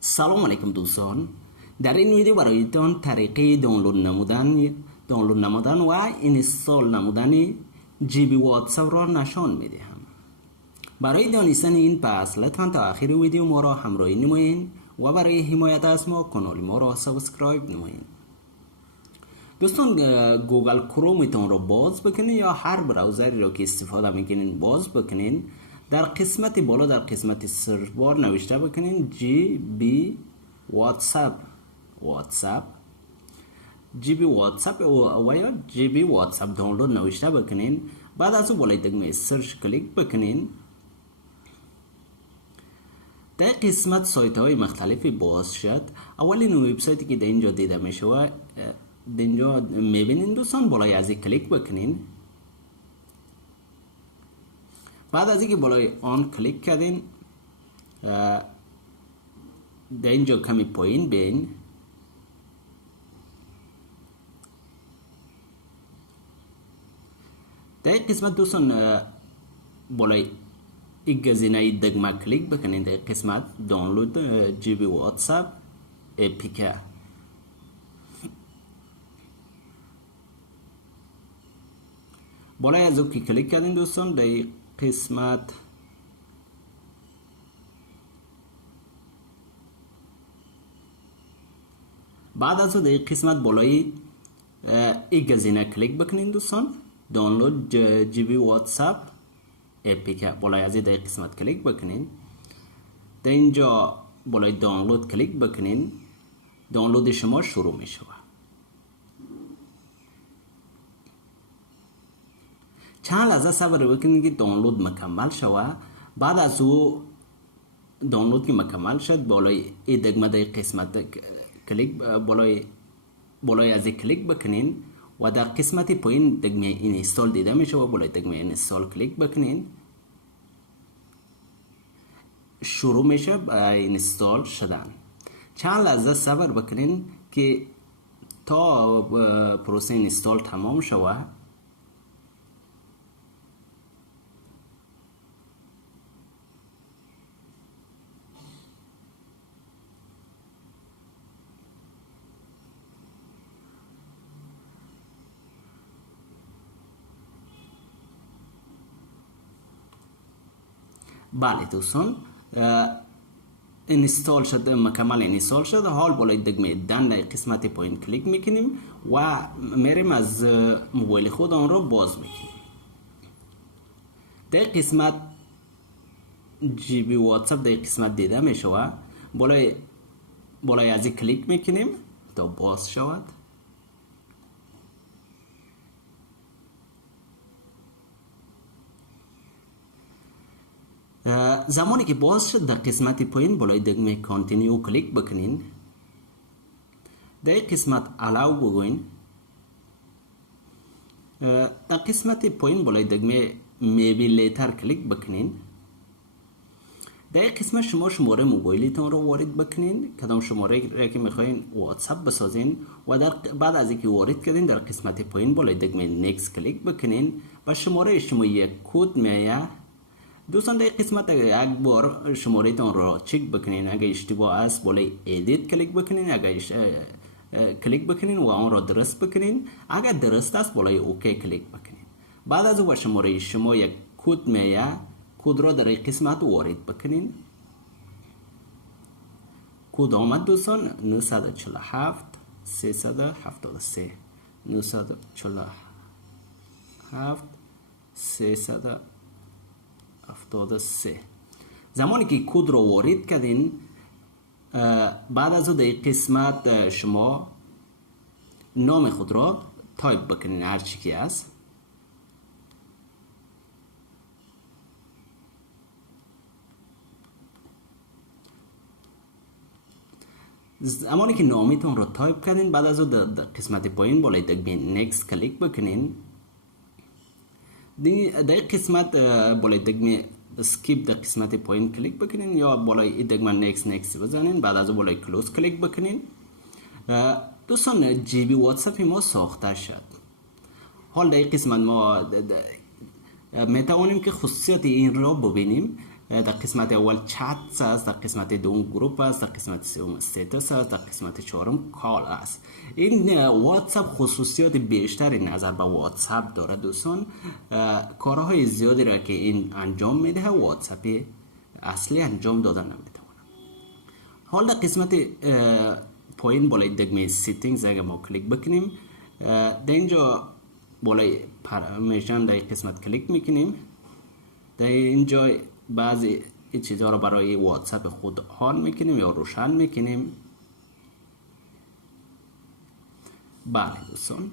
سلام علیکم دوستان. در این ویدیو برایتان طریقه دانلود نمودن و اینستال نمودن جی بی واتساپ را نشان میدهم. برای دانستن این پس لطفا تا آخر ویدیو ما را همراهی نمایید و برای حمایت از ما کانال ما را سابسکرایب نمایید. دوستان، گوگل کرومتون را باز بکنید یا هر براوزری را که استفاده میکنین باز بکنین. در قسمت بالا در قسمت سرچ بار نوشته بکنین جی بی واتساپ و یا جی بی واتساپ دانلود نوشته بکنین. بعد از اون بالای دکمه سرچ کلیک بکنین. در قسمت سایت های مختلفی باز شد. اولین وبسایتی که در اینجا دیده میشه و در اینجا میبینین دوستان، بالای از این کلیک بکنین. بعد از اینکه بالای آن کلیک کردین، در اینجا کمی پایین بین در این قسمت دوستان بالای این گزینه دکمه کلیک بکنین. در قسمت دانلود جی بی واتساپ اپیکه. بالای از او که کلیک کردین دوستان، در قسمت بعد از در قسمت بالای این گزینه کلیک بکنین دوستان، دانلود جی بی واتساپ اپیکه. بالای از در قسمت کلیک بکنین. در اینجا بالای دانلود کلیک بکنین. دانلود شما شروع می شود. چند لحظه صبر بکنید که دانلود مکمل شود. بعد از او دانلود که مکمل شد، بالای این دکمه در قسمت کلیک بالای از کلیک بکنین و در قسمت پایین دکمه اینستال دیده میشه و بالای دکمه اینستال کلیک بکنین. شروع میشه برای اینستال شدن. چند لحظه صبر بکنین که تا پروسه اینستال تمام شود. بله دوستان، اینستال شده، مکمل اینستال شده. حال بالای دکمه دن در قسمت پایین کلیک میکنیم و میریم از موبایل خود آن را باز میکنیم. در قسمت جی بی واتساپ در قسمت دیده میشه. بالای از کلیک میکنیم تا باز شود. زمانی که باز شد، در قسمت پایین بالای دکمه کانتینیو کلیک بکنین. در قسمت الاو بگوین. در قسمت پایین بالای دکمه میبی لیتر کلیک بکنین. در قسمت شما شماره موبایلتون رو وارد بکنین، کدام شماره را که میخواین واتساپ بسازین و بعد از اینکه وارد کردین در قسمت پایین بالای دکمه نیکس کلیک بکنین و شماره شما یک کد میایه. دوستان، در قسمت یک بار شماره تان را چک بکنین. اگر اشتباه است بالای ادیت کلیک بکنین. اگر کلیک بکنین و آن را درست بکنین. اگر درست است بالای اوکی کلیک بکنین. بعد از او شماره شما یک کد میایه. کد را در قسمت وارد بکنین. کد آمد دوستان، 947 373 947 373. زمانی که کد را وارد کردین، بعد از او در قسمت شما نام خود را تایپ بکنین، هر چی که است. زمانی که نامتون را تایپ کردین، بعد از او در قسمت پایین بالای دکمه نیکست کلیک بکنین. در قسمت بالای دکمه اسکیپ در قسمت پایین کلیک بکنین یا بالای دکمه نیکست بزنین. بعد از بالای کلوز کلیک بکنین. دوستان، جی بی واتساپ ما ساخته شد. حال در قسمت ما میتوانیم که خصوصیت این را ببینیم. در قسمت اول چت است، در قسمت دوم گروپ است، در قسمت سوم استیتس است، در قسمت چهارم کال است. این واتساپ خصوصیات بیشتری نظر به واتساپ داره دوستان. کارهای زیادی را که این انجام میده واتساپ اصلی انجام داده نمیتونه. حال در قسمت پایین بالای دکمه سیتینگز اگر ما کلیک بکنیم، در اینجا بالای پرمیشن در قسمت کلیک میکنیم. در اینجا بعضی چیزها را برای واتساپ خود آن میکنیم یا روشن میکنیم. بله دوستان،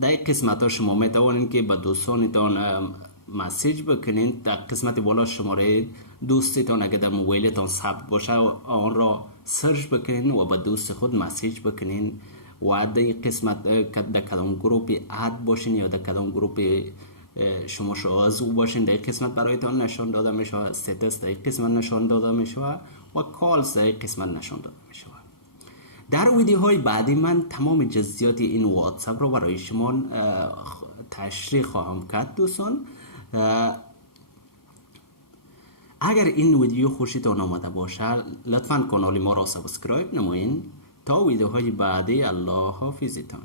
در این قسمت ها شما میتوانید که به دوستانتان مسیج بکنید. در قسمت بالا شماره دوستتان اگر در موبایلتان ثبت باشه آن را سرچ بکنید و به دوست خود مسیج بکنید و در این قسمت در کدام گروپ اد باشین یا در کدام گروپ شما عضو باشین در این قسمت برایتان نشان داده می شود. استیتس در این قسمت نشان داده می شود و کالز در این قسمت نشان داده می شود. در ویدیوهای بعدی من تمام جزئیات این واتساپ رو برای شما تشریح خواهم کرد دوستان. اگر این ویدیو خوشتان آمده باشه لطفاً کانال ما را سابسکرایب نمایید. تا ویدیوهای بعدی الله حافظتان.